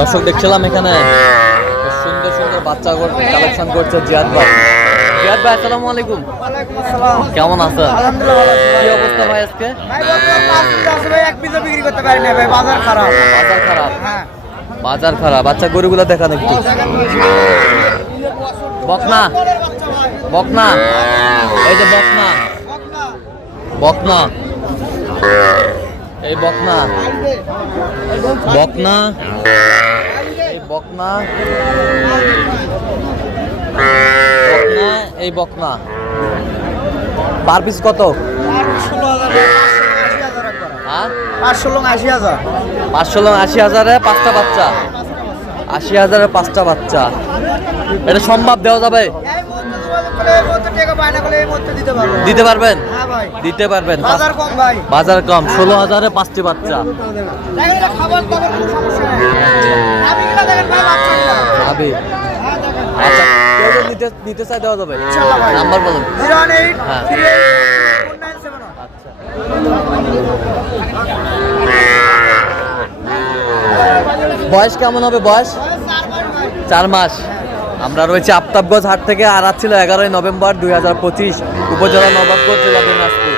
দর্শক দেখছিলাম এখানে সুন্দর সুন্দর বাচ্চা কালেকশন করছে জিয়াদ ভাই। জিয়াদ ভাই আসসালামু আলাইকুম। কেমন আছেন? কি অবস্থা ভাই আজকে? বাজার খারাপ। বাজার খারাপ। আচ্ছা গরুগুলা দেখান একটু। বকনা বকনা, এই যে বকনা বকনা, এই বকনা বকনা, এই বকনা বকনা, এই বকনা পার পিস কত? 5,80,000 পাঁচটা বাচ্চা। 80,000 পাঁচটা বাচ্চা। এটা সম্ভব দেওয়া যাবে? দিতে পারবেন? দিতে পারবেন। বাজার কম। 16,000 পাঁচটি বাচ্চা। আচ্ছা কেউ যদি নিতে চাই দেওয়া যাবে? নাম্বার বলুন। বয়স কেমন হবে? বয়স 4 মাস। আমরা রয়েছে আফতাবগঞ্জ হাট থেকে, আর ছিল 11ই নভেম্বর 2025, উপজেলা নবাবগঞ্জ, জেলা দিনাজপুর।